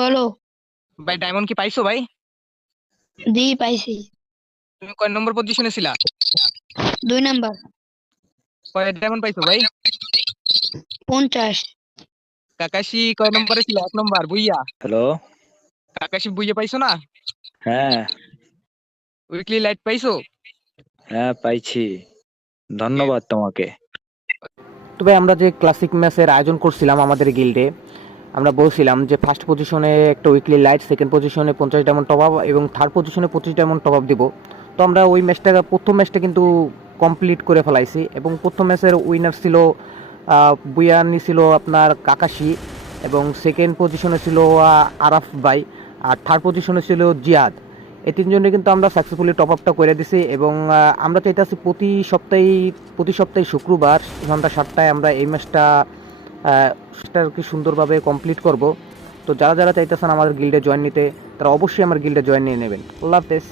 বলো। ভাই ডায়মন্ড কি পাইছো ভাই? দি পাইছি। তুমি কয় নম্বর পজিশনে ছিলা? 2 নাম্বার। কয় ডায়মন্ড পাইছো ভাই? 50। কাকাশি কয় নম্বরে ছিল? 1 নম্বর বুইয়া। হ্যালো। কাকাশি বুইয়া পাইছো না? হ্যাঁ। উইকলি লাইট পাইছো? হ্যাঁ পাইছি। ধন্যবাদ তোমাকে। তবে আমরা যে ক্লাসিক ম্যাচের আয়োজন করছিলাম আমাদের গিল্ডে, আমরা বলছিলাম যে ফার্স্ট পজিশনে একটা উইকলি লাইট, সেকেন্ড পজিশনে 50 ডায়মন্ড টপ আপ এবং থার্ড পজিশনে 25 ডায়মন্ড টপ আপ দিব। তো আমরা ওই ম্যাচটা, প্রথম ম্যাচটা কিন্তু কমপ্লিট করে ফেলাইছি এবং প্রথম ম্যাচের উইনার ছিল বুয়ানি, ছিল আপনার কাকাশি, এবং সেকেন্ড পজিশনে ছিল আরাফ ভাই, আর থার্ড পজিশনে ছিল জিয়াদ। এই তিনজনে কিন্তু আমরা সাকসেসফুলি টপ আপটা করে দিছি এবং আমরা চাইতেছি প্রতি সপ্তাহে শুক্রবার সন্ধ্যা 7টায় আমরা এই ম্যাচটা সেটা আর কি সুন্দরভাবে কমপ্লিট করব। তো যারা যারা চাইতেছেন আমাদের গিল্ডে জয়েন নিতে, তারা অবশ্যই আমার গিল্ডে জয়েন নিয়ে নেবেন। আল্লাহ হাফেজ।